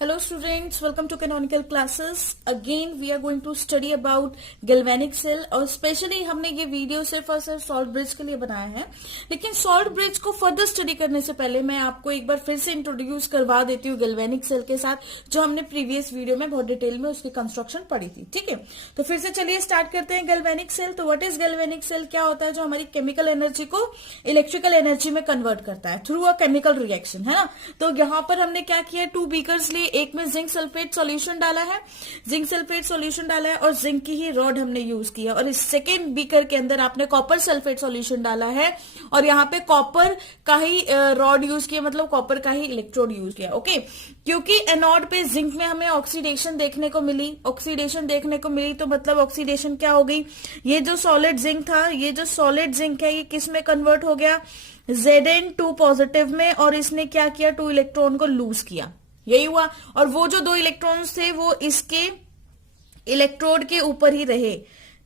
Hello students, welcome to Canonical Classes. Again we are going to study about galvanic cell और specially हमने ये video सिर्फ और सिर्फ सॉल्ट ब्रिज के लिए बनाया है। लेकिन सॉल्ट ब्रिज को फर्दर स्टडी करने से पहले मैं आपको एक बार फिर से इंट्रोड्यूस करवा देती हूँ गैल्वेनिक सेल के साथ, जो हमने प्रीवियस वीडियो में बहुत डिटेल में उसकी कंस्ट्रक्शन पढ़ी थी। ठीक है, तो फिर से चलिए स्टार्ट करते हैं गैल्वेनिक सेल। तो व्हाट इज गैल्वेनिक सेल? क्या होता है? जो हमारी केमिकल एनर्जी को इलेक्ट्रिकल एनर्जी में कन्वर्ट करता है थ्रू अ केमिकल रिएक्शन, है ना। तो यहाँ पर हमने क्या किया, 2 बीकर्स लिए, एक में जिंक सल्फेट सॉल्यूशन डाला है, जिंक सल्फेट सॉल्यूशन डाला है और जिंक की ही रॉड हमने यूज किया, और इस सेकेंड बीकर के अंदर आपने कॉपर सल्फेट सॉल्यूशन डाला है और यहाँ पे कॉपर का ही रॉड यूज किया, मतलब कॉपर का ही इलेक्ट्रोड यूज किया। ओके, क्योंकि एनोड पे जिंक में हमें ऑक्सीडेशन देखने को मिली, तो मतलब ऑक्सीडेशन क्या हो गई, ये जो सॉलिड जिंक था, ये जो सॉलिड जिंक है, ये किस में कन्वर्ट हो गया, Zn2 पॉजिटिव में, और इसने क्या किया, 2 इलेक्ट्रॉन को लूज किया, यही हुआ। और वो जो 2 इलेक्ट्रॉन्स थे वो इसके इलेक्ट्रोड के ऊपर ही रहे,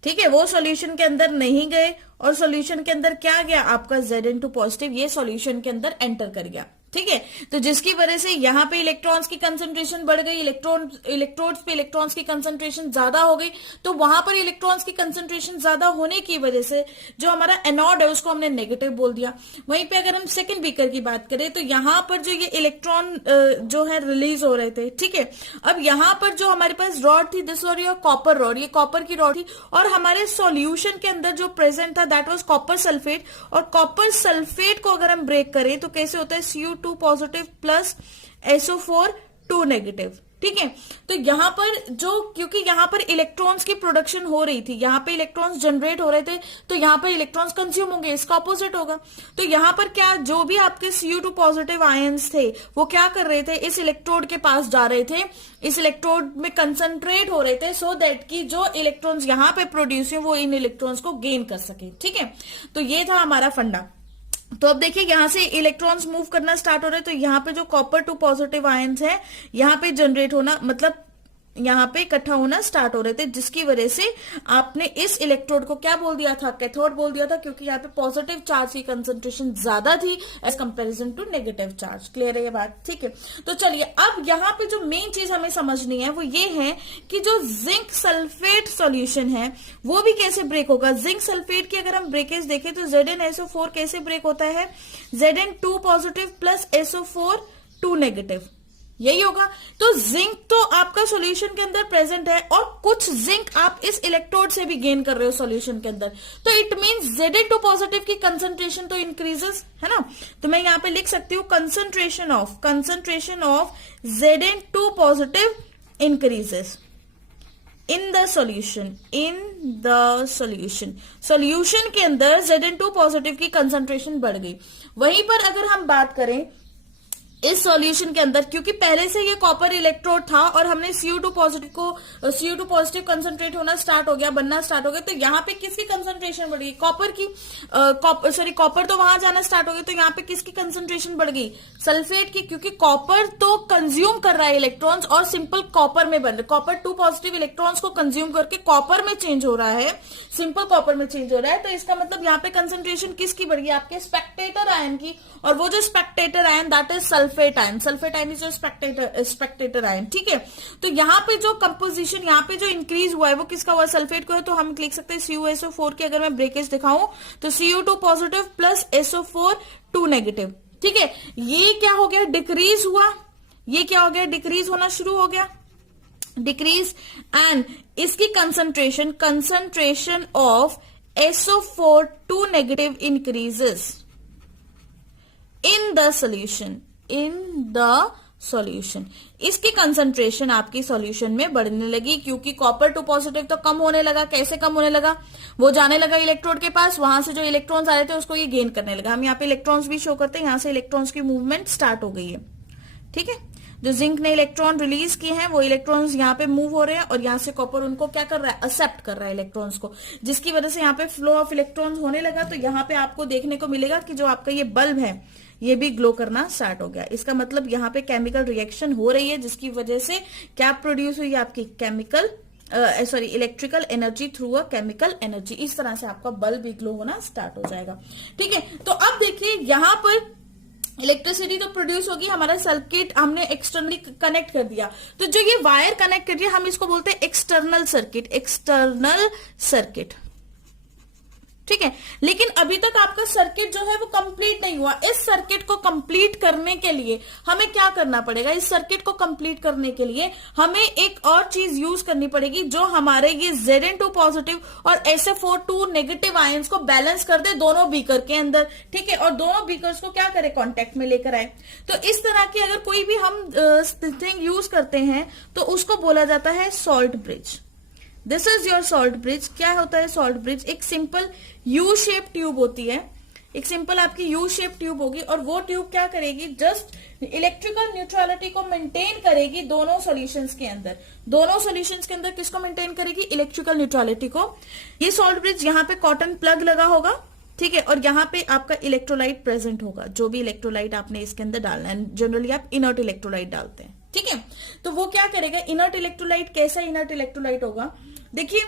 ठीक है, वो सॉल्यूशन के अंदर नहीं गए, और सॉल्यूशन के अंदर क्या गया, आपका Zn2 पॉजिटिव ये सॉल्यूशन के अंदर एंटर कर गया। ठीक है, तो जिसकी वजह से यहाँ पे इलेक्ट्रॉन्स की कंसंट्रेशन बढ़ गई, इलेक्ट्रोड्स पे इलेक्ट्रॉन्स की कंसंट्रेशन ज्यादा हो गई, तो वहां पर इलेक्ट्रॉन्स की कंसंट्रेशन ज्यादा होने की वजह से जो हमारा एनोड है उसको हमने नेगेटिव बोल दिया। वहीं पे अगर हम सेकंड बीकर की बात करें तो यहाँ पर जो ये इलेक्ट्रॉन जो है रिलीज हो रहे थे, ठीक है। अब यहाँ पर जो हमारे पास रॉड थी, दिस और कॉपर रॉड, ये कॉपर की रॉड थी, और हमारे सॉल्यूशन के अंदर जो प्रेजेंट था दैट वाज कॉपर सल्फेट, और कॉपर सल्फेट को अगर हम ब्रेक करें तो कैसे होता है, Cu2 positive plus SO4 2 negative. ठीक है, तो यहां पर जो, क्योंकि यहां पर इलेक्ट्रॉन्स की प्रोडक्शन हो रही थी, यहां पे इलेक्ट्रॉन्स जनरेट हो रहे थे, तो यहां पर इलेक्ट्रॉन्स कंज्यूम होंगे, इसका ऑपोजिट होगा। तो यहां पर क्या, जो भी आपके Cu2 पॉजिटिव आयंस थे वो क्या कर रहे थे, इस इलेक्ट्रोड के पास जा रहे थे, इस इलेक्ट्रोड में कंसंट्रेट हो रहे थे, सो दैट कि जो इलेक्ट्रॉन्स यहां पे प्रोड्यूस हुए वो इन इलेक्ट्रॉन्स को गेन कर सके। ठीक है, तो ये था हमारा फंडा। तो अब देखिए यहां से इलेक्ट्रॉन्स मूव करना स्टार्ट हो रहे हैं, तो यहाँ पे जो कॉपर 2 पॉजिटिव आयंस है यहाँ पे जनरेट होना, मतलब यहाँ पे इकट्ठा होना स्टार्ट हो रहे थे, जिसकी वजह से आपने इस इलेक्ट्रोड को क्या बोल दिया था, कैथोड बोल दिया था, क्योंकि यहाँ पे पॉजिटिव चार्ज की कंसंट्रेशन ज्यादा थी as comparison to negative charge. Clear है ये बात? ठीक है, तो चलिए अब यहाँ पे जो मेन चीज हमें समझनी है वो ये है कि जो जिंक सल्फेट सॉल्यूशन है वो भी कैसे ब्रेक होगा। जिंक सल्फेट की अगर हम ब्रेकेज देखें तो ZnSO4 कैसे ब्रेक होता है, Zn2 positive plus SO4 2 negative, यही होगा। तो जिंक तो आपका सॉल्यूशन के अंदर प्रेजेंट है, और कुछ जिंक आप इस इलेक्ट्रोड से भी गेन कर रहे हो सॉल्यूशन के अंदर, तो इट मींस Zn2 पॉजिटिव की कंसंट्रेशन तो इंक्रीजेस, है ना। तो मैं यहां पे लिख सकती हूँ concentration of Zn2 positive increases in the solution, solution के अंदर Zn2 पॉजिटिव की कंसंट्रेशन बढ़ गई। वहीं पर अगर हम बात करें इस सॉल्यूशन के अंदर, क्योंकि पहले से ये कॉपर इलेक्ट्रोड था और हमने Cu2 पॉजिटिव कंसंट्रेट होना स्टार्ट हो गया, बनना स्टार्ट हो गया, तो यहाँ पे किसकी कंसंट्रेशन बढ़ गई, कॉपर की, कॉपर तो वहां जाना स्टार्ट हो गया, तो यहाँ पे किसकी कंसंट्रेशन बढ़ गई, सल्फेट की, क्योंकि कॉपर तो कंज्यूम कर रहा है इलेक्ट्रॉन्स और सिंपल कॉपर में बन रहे, कॉपर 2 पॉजिटिव इलेक्ट्रॉन्स को कंज्यूम करके कॉपर में चेंज हो रहा है, सिंपल कॉपर में चेंज हो रहा है, तो इसका मतलब यहाँ पे कंसंट्रेशन किसकी बढ़ गई, आपके स्पेक्टेटर आयन की, और वो जो Spectator ion that is sulphate ion is Spectator ion. ठीक है, तो यहाँ पे जो कंपोजिशन, यहाँ पे जो इंक्रीज हुआ है वो किसका हुआ, सल्फेट को है, तो हम लिख सकते हैं CuSO4 की अगर मैं ब्रेकेज दिखाऊं तो Cu2 positive plus SO4 2 negative. ठीक है, ये क्या हो गया, डिक्रीज हुआ, ये क्या हो गया, डिक्रीज होना शुरू हो गया, डिक्रीज, एंड इसकी concentration of SO4 2 negative increases in the solution, इसकी कंसंट्रेशन आपकी सॉल्यूशन में बढ़ने लगी, क्योंकि कॉपर 2 पॉजिटिव तो कम होने लगा। कैसे कम होने लगा, वो जाने लगा इलेक्ट्रोड के पास, वहां से जो इलेक्ट्रॉन्स आ रहे थे उसको ये गेन करने लगा। हम यहाँ पे इलेक्ट्रॉन्स भी शो करते हैं, यहां से इलेक्ट्रॉन्स की मूवमेंट स्टार्ट हो गई है। ठीक है, जो जिंक ने इलेक्ट्रॉन रिलीज किए हैं वो इलेक्ट्रॉन्स यहाँ पे मूव हो रहे हैं, और यहाँ से कॉपर उनको क्या कर रहा है, एक्सेप्ट कर रहा है इलेक्ट्रॉन्स को, जिसकी वजह से यहाँ पे फ्लो ऑफ इलेक्ट्रॉन्स होने लगा। तो यहाँ पे आपको देखने को मिलेगा कि जो आपका ये बल्ब है ये भी ग्लो करना स्टार्ट हो गया। इसका मतलब यहाँ पे केमिकल रिएक्शन हो रही है, जिसकी वजह से क्या प्रोड्यूस हुई, आपकी electrical energy through a chemical energy. इस तरह से आपका बल्ब भी ग्लो होना स्टार्ट हो जाएगा। ठीक है, तो अब देखिए यहाँ पर इलेक्ट्रिसिटी तो प्रोड्यूस होगी, हमारा सर्किट हमने एक्सटर्नली कनेक्ट कर दिया, तो जो ये वायर कनेक्ट कर दिया हम इसको बोलते हैं एक्सटर्नल सर्किट, एक्सटर्नल सर्किट, ठीक है। लेकिन अभी तक आपका सर्किट जो है वो कंप्लीट नहीं हुआ। इस सर्किट को कंप्लीट करने के लिए हमें क्या करना पड़ेगा, इस सर्किट को कंप्लीट करने के लिए हमें एक और चीज यूज करनी पड़ेगी जो हमारे ये Zn2 पॉजिटिव और SiO2 नेगेटिव आयंस को बैलेंस कर दे दोनों बीकर के अंदर, ठीक है, और दोनों बीकर्स को क्या करे, कांटेक्ट में लेकर आए। तो इस तरह की अगर कोई भी हम थिंग यूज करते हैं तो उसको बोला जाता है salt bridge. This is your salt bridge. क्या होता है सॉल्ट ब्रिज, एक सिंपल यू शेप ट्यूब होती है, एक सिंपल आपकी यू शेप ट्यूब होगी, और वो ट्यूब क्या करेगी, जस्ट इलेक्ट्रिकल न्यूट्रलिटी को मेंटेन करेगी दोनों सॉल्यूशंस के अंदर। दोनों सॉल्यूशंस के अंदर किसको मेंटेन करेगी, इलेक्ट्रिकल न्यूट्रलिटी को। ये सॉल्ट ब्रिज, यहाँ पे कॉटन प्लग लगा होगा, ठीक है, और यहाँ पे आपका इलेक्ट्रोलाइट प्रेजेंट होगा, जो भी इलेक्ट्रोलाइट आपने इसके अंदर डालना है। जनरली आप इनर्ट इलेक्ट्रोलाइट डालते हैं, ठीक है। तो वो क्या करेगा, इनर्ट इलेक्ट्रोलाइट, कैसा इनर्ट इलेक्ट्रोलाइट होगा, देखिए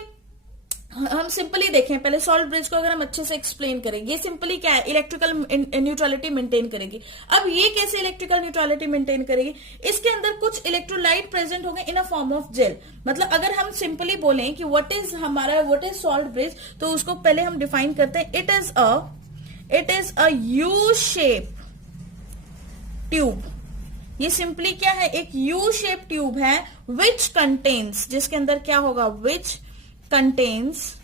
हम सिंपली देखें पहले सॉल्ट ब्रिज को, अगर हम अच्छे से एक्सप्लेन करें, ये सिंपली क्या है, इलेक्ट्रिकल न्यूट्रलिटी मेंटेन करेगी। अब ये कैसे इलेक्ट्रिकल न्यूट्रलिटी मेंटेन करेगी, इसके अंदर कुछ इलेक्ट्रोलाइट प्रेजेंट होंगे इन अ फॉर्म ऑफ जेल। मतलब अगर हम सिंपली बोलें कि व्हाट इज सॉल्ट ब्रिज, तो उसको पहले हम डिफाइन करते हैं, it is a U shape tube. ये सिंपली क्या है, एक यू शेप ट्यूब है, विच कंटेन्स, जिसके अंदर क्या होगा, which contains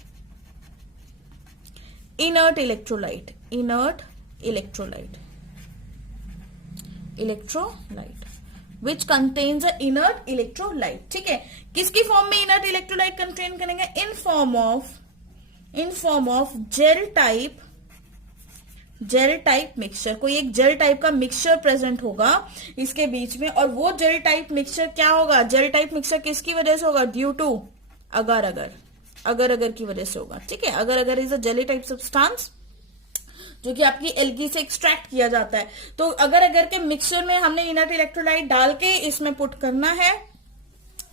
inert electrolyte, inert electrolyte, electrolyte which contains a inert electrolyte, ठीक है। किसकी फॉर्म में इनर्ट इलेक्ट्रोलाइट कंटेन करेंगे, in form of gel type mixture. कोई एक जेल टाइप का मिक्सचर प्रेजेंट होगा इसके बीच में, और वो जेल टाइप मिक्सचर क्या होगा, जेल टाइप मिक्सचर किसकी वजह से होगा, ड्यू टू अगर की वजह से होगा, ठीक है। अगर is a jelly type substance जो कि आपकी एल्गी से एक्सट्रैक्ट किया जाता है। तो अगर के मिक्सचर में हमने इनर्ट इलेक्ट्रोलाइट डाल के इसमें पुट करना है,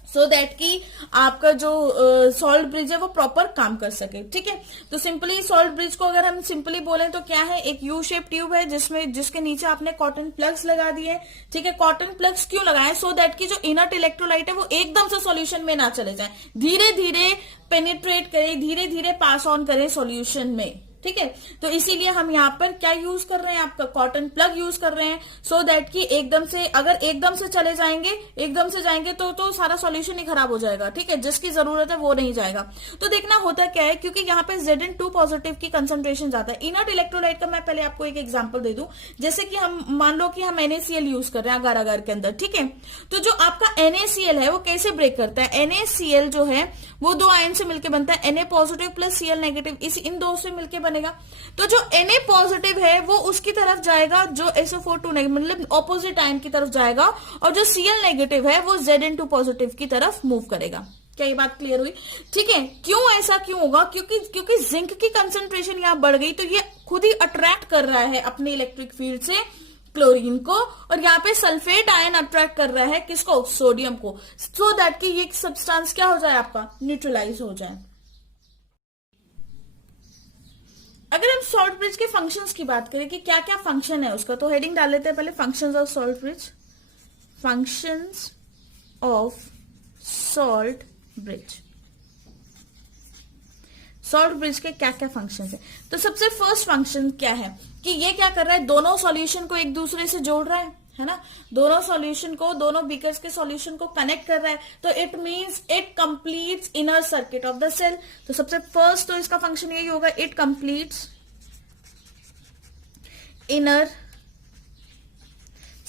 सो दैट कि आपका जो सॉल्ट ब्रिज है वो प्रॉपर काम कर सके, ठीक है। तो सिंपली सॉल्ट ब्रिज को अगर हम सिंपली बोलें तो क्या है, एक यू शेप ट्यूब है जिसके नीचे आपने कॉटन प्लग्स लगा दिए, ठीक है। कॉटन प्लग्स क्यों लगाए, सो दैट कि जो इनर्ट इलेक्ट्रोलाइट है वो एकदम से सॉल्यूशन में ना चले जाए, धीरे धीरे पेनिट्रेट करे, धीरे धीरे पास ऑन करे सॉल्यूशन में, ठीक है। तो इसीलिए हम यहाँ पर क्या यूज कर रहे हैं, आपका कॉटन प्लग यूज कर रहे हैं, सो दैट कि अगर एकदम से चले जाएंगे तो सारा सॉल्यूशन ही खराब हो जाएगा, ठीक है। जिसकी जरूरत है वो नहीं जाएगा। तो देखना होता क्या है, क्योंकि यहाँ पे Zn2 पॉजिटिव की कंसंट्रेशन ज्यादा है। इनर्ट इलेक्ट्रोलाइट का मैं पहले आपको एक एग्जांपल दे दूं, जैसे कि हम मान लो कि हम NaCl यूज कर रहे हैं अगार के अंदर, ठीक है। तो जो आपका NaCl है वो कैसे ब्रेक करता है, NaCl जो है वो दो आयन से मिलकर बनता है, Na positive plus Cl negative, इन दो से मिलकर बनेगा। तो जो Na पॉजिटिव है वो उसकी तरफ जाएगा, जो SO4 मतलब ऑपोजिट आयन की तरफ जाएगा, और जो Cl नेगेटिव है वो Zn2 पॉजिटिव की तरफ मूव करेगा। क्या ये बात क्लियर हुई, ठीक है। ऐसा क्यों होगा, क्योंकि जिंक की कंसंट्रेशन यहाँ बढ़ गई, तो ये खुद ही अट्रैक्ट कर रहा है अपने इलेक्ट्रिक फील्ड से क्लोरीन को, और यहाँ पे सल्फेट आयन अट्रैक्ट कर रहा है किसको, सोडियम को, सो दैट कि ये सब्सटेंस क्या हो जाए, आपका न्यूट्रलाइज हो जाए। अगर हम सॉल्ट ब्रिज के फंक्शंस की बात करें कि क्या क्या फंक्शन है उसका, तो हेडिंग डाल लेते हैं पहले, functions of salt bridge, functions of salt bridge. Salt bridge के क्या क्या फंक्शंस है, तो सबसे फर्स्ट फंक्शन क्या है कि ये क्या कर रहा है, दोनों सॉल्यूशन को एक दूसरे से जोड़ रहा है ना, दोनों सॉल्यूशन को, दोनों बीकर्स के सॉल्यूशन को कनेक्ट कर रहा है। तो it means it completes inner circuit of the cell. तो सबसे फर्स्ट तो इसका फंक्शन यही होगा, it completes inner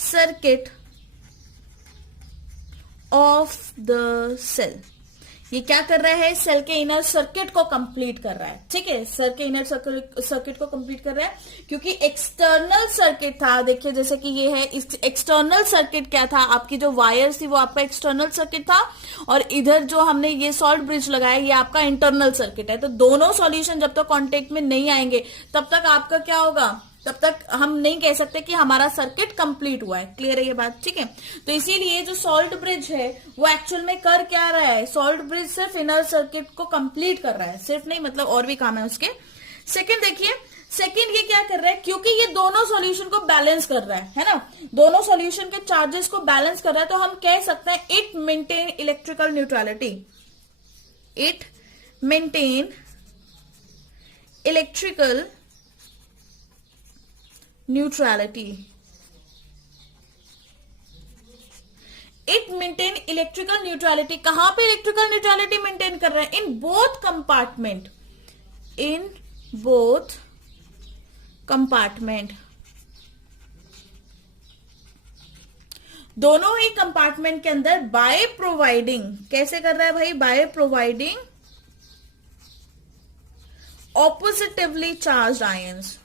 circuit of the cell. ये क्या कर रहा है, सेल के इनर सर्किट को कंप्लीट कर रहा है, ठीक है। सेल के इनर सर्किट को कंप्लीट कर रहा है, क्योंकि एक्सटर्नल सर्किट था, देखिए जैसे कि ये है, एक्सटर्नल सर्किट क्या था, आपकी जो वायर्स थी वो आपका एक्सटर्नल सर्किट था, और इधर जो हमने ये सॉल्ट ब्रिज लगाया ये आपका इंटरनल सर्किट है। तो दोनों सॉल्यूशन जब तक कांटेक्ट में नहीं आएंगे तब तक आपका क्या होगा, तब तक हम नहीं कह सकते कि हमारा सर्किट कंप्लीट हुआ है। क्लियर है ये बात, ठीक है। तो इसीलिए जो सॉल्ट ब्रिज है वो एक्चुअल में कर क्या रहा है, सॉल्ट ब्रिज सिर्फ इनर सर्किट को कंप्लीट कर रहा है, सिर्फ नहीं मतलब और भी काम है उसके। सेकंड देखिए, सेकेंड ये क्या कर रहा है, क्योंकि ये दोनों सॉल्यूशन को बैलेंस कर रहा है ना, दोनों सॉल्यूशन के चार्जेस को बैलेंस कर रहा है, तो हम कह सकते हैं it maintain electrical neutrality, it maintain electrical neutrality, it maintain electrical neutrality. कहां पे इलेक्ट्रिकल न्यूट्रलिटी मेंटेन कर रहा है, in both compartment, in both compartment, दोनों ही कंपार्टमेंट के अंदर, बाय प्रोवाइडिंग, कैसे कर रहा है भाई, by providing oppositively charge ions,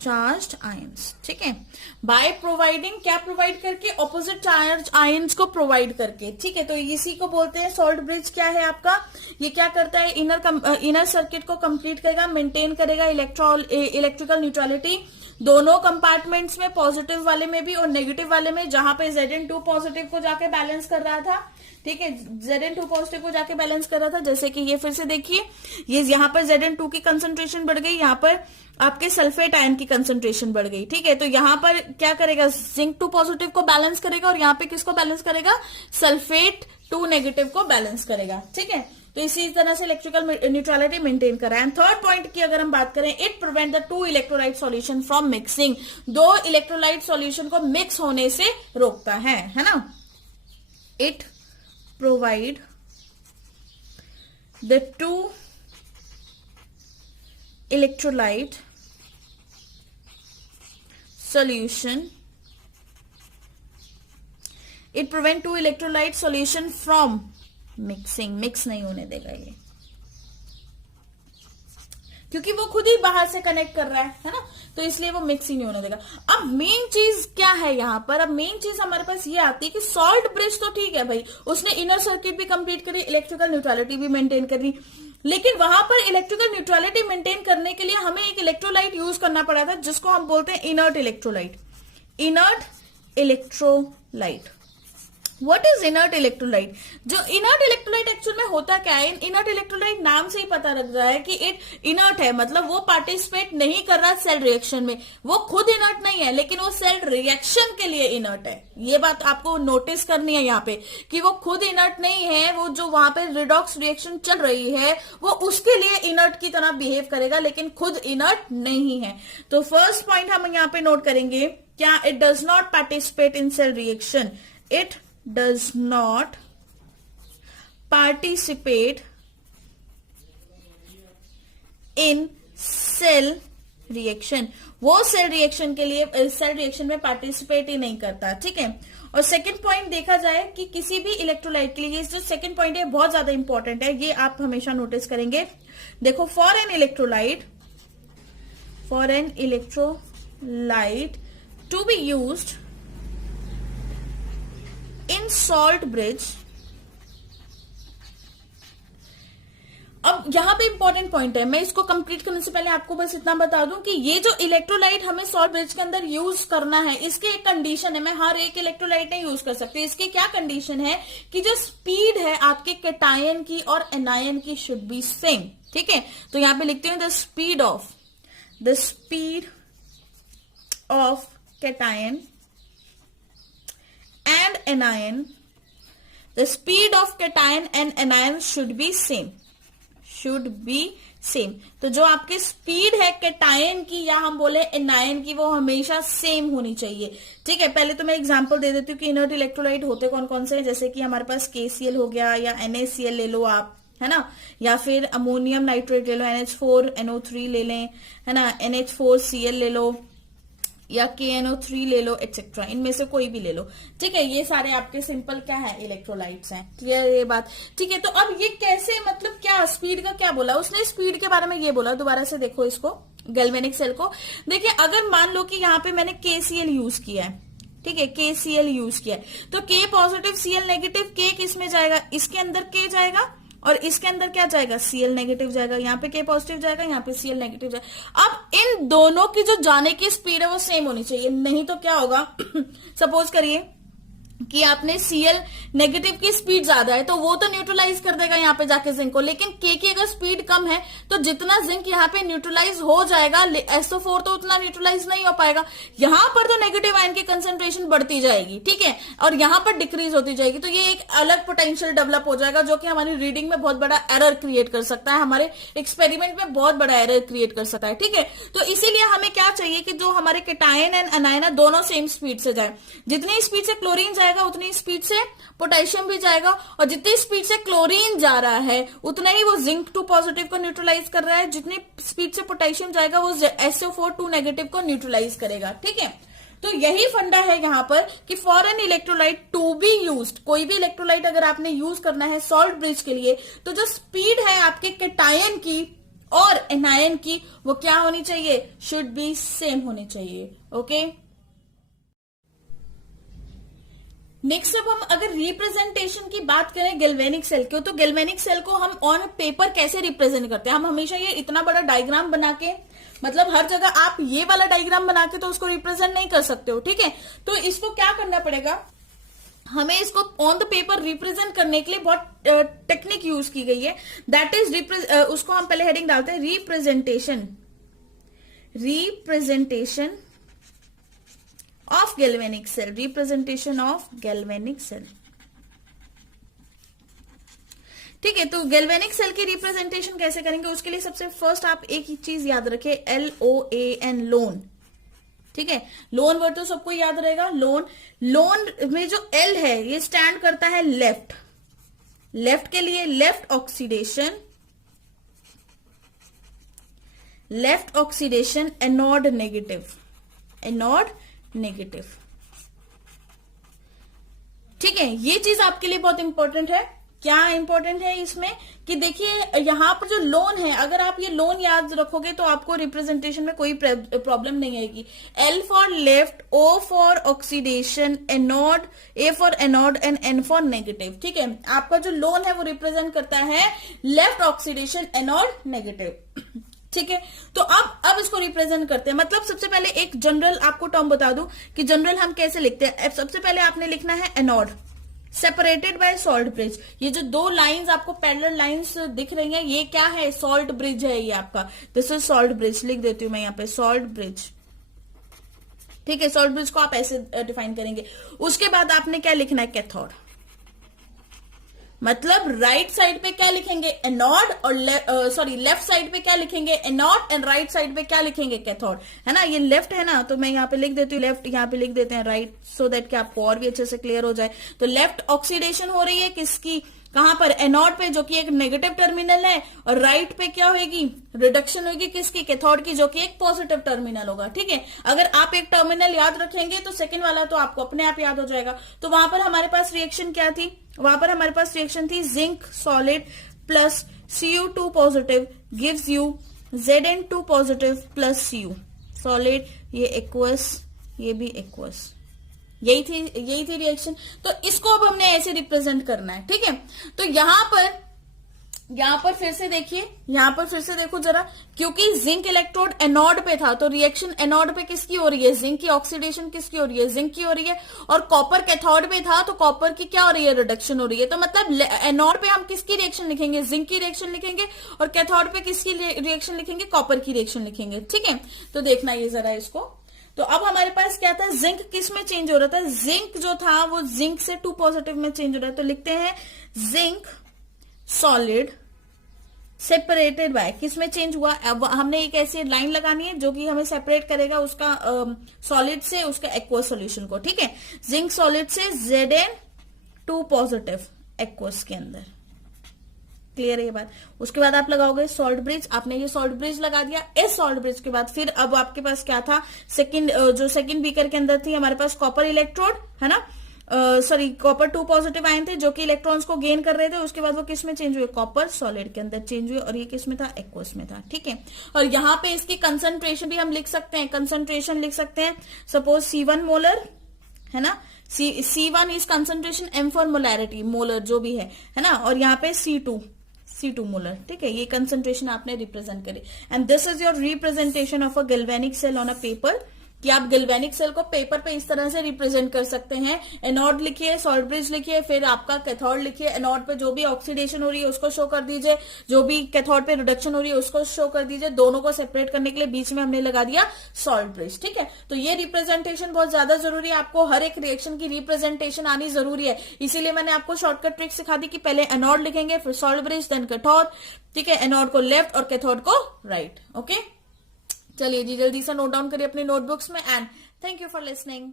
charged ions, ठीक है, बाय प्रोवाइडिंग, क्या प्रोवाइड करके, ऑपोजिट चार्ज आयंस को प्रोवाइड करके, ठीक है। तो इसी को बोलते हैं सॉल्ट ब्रिज। क्या है आपका, ये क्या करता है, इनर सर्किट को कंप्लीट करेगा, मेंटेन करेगा इलेक्ट्रिकल न्यूट्रलिटी दोनों कंपार्टमेंट्स में, पॉजिटिव वाले में भी और नेगेटिव वाले में, जहां पे Zn2 पॉजिटिव को जाके बैलेंस कर रहा था, ठीक है, Zn2 पॉजिटिव को जाके बैलेंस कर रहा था। जैसे कि ये फिर से देखिए, ये यहाँ पर Zn2 की कंसंट्रेशन बढ़ गई, यहाँ पर आपके सल्फेट आयन की कंसंट्रेशन बढ़ गई, ठीक है। तो यहाँ पर क्या करेगा, Zinc 2 पॉजिटिव को बैलेंस करेगा और यहाँ पे किसको बैलेंस करेगा, सल्फेट 2 नेगेटिव को बैलेंस करेगा, ठीक है। तो इसी तरह से इलेक्ट्रिकल न्यूट्रलिटी मेंटेन कर रहा है। एंड थर्ड पॉइंट की अगर हम बात करें, it prevent the two electrolyte solution from mixing, दो इलेक्ट्रोलाइट सॉल्यूशन को मिक्स होने से रोकता है ना। It provide the two electrolyte solution, it prevent two electrolyte solution from mixing, mix नहीं होने देगा ये, क्योंकि वो खुद ही बाहर से कनेक्ट कर रहा है ना, तो इसलिए वो मिक्स ही नहीं होने देगा। अब मेन चीज क्या है यहाँ पर, अब मेन चीज हमारे पास ये आती है कि सॉल्ट ब्रिज तो ठीक है भाई, उसने इनर सर्किट भी कंप्लीट करी, इलेक्ट्रिकल न्यूट्रलिटी भी मेंटेन करी, लेकिन वहां पर इलेक्ट्रिकल न्यूट्रलिटी मेंटेन करने के लिए हमें एक इलेक्ट्रोलाइट यूज करना पड़ा था, जिसको हम बोलते हैं inert electrolyte, inert electrolyte. What is inert electrolyte, जो इनर्ट इलेक्ट्रोलाइट एक्चुअल में होता क्या है, इनर्ट इलेक्ट्रोलाइट नाम से ही पता लग रहा है कि इनर्ट है, मतलब वो पार्टिसिपेट नहीं कर रहा सेल रिएक्शन में, वो खुद इनर्ट नहीं है, लेकिन वो सेल रिएक्शन के लिए इनर्ट है। ये बात आपको नोटिस करनी है यहाँ पे कि वो खुद इनर्ट नहीं है, वो जो वहां पे रिडॉक्स रिएक्शन चल रही है वो उसके लिए इनर्ट की तरह बिहेव करेगा, लेकिन खुद इनर्ट नहीं है। तो फर्स्ट पॉइंट हम यहाँ पे नोट करेंगे, क्या, it does not participate in cell reaction, इट does not participate in cell reaction, वो सेल रिएक्शन के लिए, सेल रिएक्शन में पार्टिसिपेट ही नहीं करता, ठीक है। और सेकंड पॉइंट देखा जाए कि किसी भी इलेक्ट्रोलाइट के लिए, जो सेकंड पॉइंट है बहुत ज्यादा इंपॉर्टेंट है, ये आप हमेशा नोटिस करेंगे। देखो, for an electrolyte to be used in salt bridge, अब यहां पे इंपॉर्टेंट पॉइंट है, मैं इसको कंप्लीट करने से पहले आपको बस इतना बता दूं कि ये जो इलेक्ट्रोलाइट हमें सॉल्ट ब्रिज के अंदर यूज करना है, इसके एक कंडीशन है, मैं हर एक इलेक्ट्रोलाइट नहीं यूज कर सकती। इसकी क्या कंडीशन है कि जो स्पीड है आपके कैटायन की और एनायन की शुड बी सेम, ठीक है। तो यहां पे लिखते हैं the speed of cation and anion, the speed of cation and anion should be same, तो जो आपकी स्पीड है कैटायन की या हम बोले एनायन की, वो हमेशा सेम होनी चाहिए, ठीक है। पहले तो मैं एग्जांपल दे देती हूँ कि इनर्ट इलेक्ट्रोलाइट होते कौन कौन से हैं, जैसे कि हमारे पास KCl हो गया, या NaCl ले लो आप, है ना, या फिर अमोनियम नाइट्रेट ले लो, NH4NO3 ले लें, है ना, NH4Cl ले लो, या KNO3 ले लो, एक्सेट्रा, इनमें से कोई भी ले लो, ठीक है। ये सारे आपके सिंपल क्या है, इलेक्ट्रोलाइट्स हैं, क्लियर ये बात, ठीक है। तो अब ये कैसे, मतलब क्या स्पीड का क्या बोला उसने, स्पीड के बारे में ये बोला, दोबारा से देखो इसको, गैल्वेनिक सेल को देखिए। अगर मान लो कि यहाँ पे मैंने KCl यूज किया है, ठीक है, KCl यूज किया है, तो K positive Cl negative, K किस में जाएगा, इसके अंदर K जाएगा और इसके अंदर क्या जाएगा, Cl नेगेटिव जाएगा, यहाँ पे K पॉजिटिव जाएगा, यहाँ पे Cl नेगेटिव जाएगा। अब इन दोनों की जो जाने की स्पीड है वो सेम होनी चाहिए, नहीं तो क्या होगा सपोज करिए कि आपने Cl नेगेटिव की स्पीड ज्यादा है तो वो तो न्यूट्रलाइज कर देगा यहाँ पे जाके जिंक को, लेकिन K की अगर स्पीड कम है तो जितना जिंक यहाँ पे न्यूट्रलाइज हो जाएगा SO4 तो उतना न्यूट्रलाइज नहीं हो पाएगा। यहाँ पर तो नेगेटिव आयन की कंसेंट्रेशन बढ़ती जाएगी, ठीक है, और यहाँ पर डिक्रीज होती जाएगी। तो ये एक अलग पोटेंशियल डेवलप हो जाएगा जो कि हमारी रीडिंग में बहुत बड़ा एरर क्रिएट कर सकता है, हमारे एक्सपेरिमेंट में बहुत बड़ा एरर क्रिएट कर सकता है, ठीक है। तो इसीलिए हमें क्या चाहिए कि जो हमारे केटायन एंड अनायन है दोनों सेम स्पीड से जाए। जितनी स्पीड से क्लोरीन जाएगा उतनी स्पीड से पोटेशियम भी जाएगा, और जितनी स्पीड से क्लोरीन जा रहा है उतना ही वो जिंक 2 पॉजिटिव को न्यूट्रलाइज कर रहा है, जितनी स्पीड से पोटेशियम जाएगा वो SO4 2 नेगेटिव को न्यूट्रलाइज करेगा, ठीक है। तो यही फंडा है यहाँ पर कि for an electrolyte to be used, कोई भी इलेक्ट्रोलाइट अगर आपने यूज करना है सॉल्ट ब्रिज के लिए, तो जो स्पीड है आपके केटायन की और एनायन की वो क्या होनी चाहिए, शुड बी सेम होनी चाहिए, ओके। नेक्स्ट अब हम अगर रिप्रेजेंटेशन की बात करें गैल्वेनिक सेल की, तो गैल्वेनिक सेल को हम ऑन पेपर कैसे रिप्रेजेंट करते हैं। हम हमेशा ये इतना बड़ा डायग्राम बना के, मतलब हर जगह आप ये वाला डायग्राम बना के तो उसको रिप्रेजेंट नहीं कर सकते हो, ठीक है। तो इसको क्या करना पड़ेगा, हमें इसको ऑन द पेपर रिप्रेजेंट करने के लिए बहुत टेक्निक यूज की गई है, दैट इज उसको हम पहले हेडिंग डालते हैं representation of galvanic cell, representation of galvanic cell, ठीक है। तो गैल्वेनिक सेल की रिप्रेजेंटेशन कैसे करेंगे, उसके लिए सबसे फर्स्ट आप एक ही चीज याद रखें, LOAN, लोन, ठीक है। लोन वर्ड तो सबको याद रहेगा। लोन में जो L है ये स्टैंड करता है लेफ्ट के लिए, लेफ्ट ऑक्सीडेशन, एनोड नेगेटिव, ठीक है। ये चीज आपके लिए बहुत इंपॉर्टेंट है। क्या इंपॉर्टेंट है इसमें कि देखिए यहां पर जो लोन है, अगर आप ये लोन याद रखोगे तो आपको रिप्रेजेंटेशन में कोई प्रॉब्लम नहीं आएगी। L for left, O for oxidation, anode, A for anode and N for negative, ठीक है। आपका जो लोन है वो रिप्रेजेंट करता है लेफ्ट ऑक्सीडेशन, एनोड, नेगेटिव, ठीक है। तो अब इसको रिप्रेजेंट करते हैं। मतलब सबसे पहले एक जनरल आपको टर्म बता दूं कि जनरल हम कैसे लिखते हैं। सबसे पहले आपने लिखना है anode separated by salt bridge. ये जो दो लाइंस आपको पैरेलल लाइंस दिख रही हैं ये क्या है, सॉल्ट ब्रिज है ये आपका, दिस इज सॉल्ट ब्रिज, लिख देती हूं मैं यहाँ पे सॉल्ट ब्रिज, ठीक है। सॉल्ट ब्रिज को आप ऐसे डिफाइन करेंगे। उसके बाद आपने क्या लिखना है, कैथोड, मतलब राइट साइड पे क्या लिखेंगे, एनोड, और लेफ्ट साइड पे क्या लिखेंगे, एनोड, एंड राइट साइड पे क्या लिखेंगे, कैथोड, है ना। ये लेफ्ट है ना, तो मैं यहाँ पे लिख देती हूँ लेफ्ट, यहाँ पे लिख देते हैं राइट, सो दैट कि आपको और भी अच्छे से क्लियर हो जाए। तो लेफ्ट ऑक्सीडेशन हो रही है किसकी, कहां पर, एनोड पे जो कि एक नेगेटिव टर्मिनल है, और राइट पे क्या होगी, रिडक्शन होगी किसकी, कैथोड की, जो कि एक पॉजिटिव टर्मिनल होगा, ठीक है। अगर आप एक टर्मिनल याद रखेंगे तो सेकंड वाला तो आपको अपने आप याद हो जाएगा। तो वहां पर हमारे पास रिएक्शन क्या थी, वहां पर हमारे पास रिएक्शन थी zinc solid plus Cu2 positive gives you Zn2 positive plus Cu solid, ये एक्वस, ये भी एक्वस, यही थी रिएक्शन। तो इसको अब हमने ऐसे रिप्रेजेंट करना है, ठीक है। तो यहां पर फिर से देखिए, यहां पर फिर से देखो जरा, क्योंकि जिंक इलेक्ट्रोड एनोड पे था तो रिएक्शन एनोड पे किसकी हो रही है, जिंक की ऑक्सीडेशन किसकी हो रही है, जिंक की हो रही है, और कॉपर कैथोड पे था तो कॉपर की क्या हो रही है, रिडक्शन हो रही है। तो मतलब एनोड पे हम किसकी रिएक्शन लिखेंगे, जिंक की रिएक्शन लिखेंगे, और कैथोड पे किसकी रिएक्शन लिखेंगे, कॉपर की रिएक्शन लिखेंगे, ठीक है। तो देखना ये जरा इसको। तो अब हमारे पास क्या था, जिंक किस में चेंज हो रहा था, जिंक जो था वो जिंक से 2 पॉजिटिव में चेंज हो रहा है। तो लिखते हैं जिंक सॉलिड सेपरेटेड बाय, किस में चेंज हुआ, अब हमने एक ऐसी लाइन लगानी है जो कि हमें सेपरेट करेगा उसका सॉलिड से उसका एक्वस सॉल्यूशन को, ठीक है। जिंक सॉलिड से Zn2 पॉजिटिव एक्वस के अंदर, क्लियर है ये बात। उसके बाद आप लगाओगे सॉल्ट ब्रिज, आपने ये सॉल्ट ब्रिज लगा दिया। इस सॉल्ट ब्रिज के बाद फिर अब आपके पास क्या था, सेकंड बीकर के अंदर थी हमारे पास कॉपर इलेक्ट्रोड, है ना, कॉपर 2 पॉजिटिव आयन थे जो कि इलेक्ट्रॉन्स को गेन कर रहे थे। उसके बाद वो किस में चेंज हुए, कॉपर सॉलिड के अंदर चेंज हुए, और ये किस में था, एक्वस में था, ठीक है। और यहाँ पे इसकी कंसंट्रेशन भी हम लिख सकते हैं, कंसंट्रेशन लिख सकते हैं, सपोज C1 मोलर, है ना, C1 is concentration, M for molarity, molar जो भी है ना, और यहाँ पे C2 मोलर, ठीक है। ये कंसंट्रेशन आपने रिप्रेजेंट करी, and this is your representation of a galvanic cell on a paper. कि आप गैल्वेनिक सेल को पेपर पे इस तरह से रिप्रेजेंट कर सकते हैं। एनोड लिखिए, सॉल्ट ब्रिज लिखिए, फिर आपका कैथोड लिखिए। एनोड पे जो भी ऑक्सीडेशन हो रही है उसको शो कर दीजिए, जो भी कैथोड पे रिडक्शन हो रही है उसको शो कर दीजिए। दोनों को सेपरेट करने के लिए बीच में हमने लगा दिया सॉल्ट ब्रिज। ठीक है, तो ये रिप्रेजेंटेशन बहुत ज्यादा जरूरी है, आपको हर एक रिएक्शन की रिप्रेजेंटेशन आनी जरूरी है। इसीलिए मैंने आपको शॉर्टकट ट्रिक सिखा दी कि पहले एनोड लिखेंगे, फिर सॉल्ट ब्रिज, देन कैथोड। ठीक है, एनोड को लेफ्ट और कैथोड को राइट। ओके, चलिए जी जल्दी से नोट डाउन करिए अपनी नोटबुक्स में। And thank you for listening.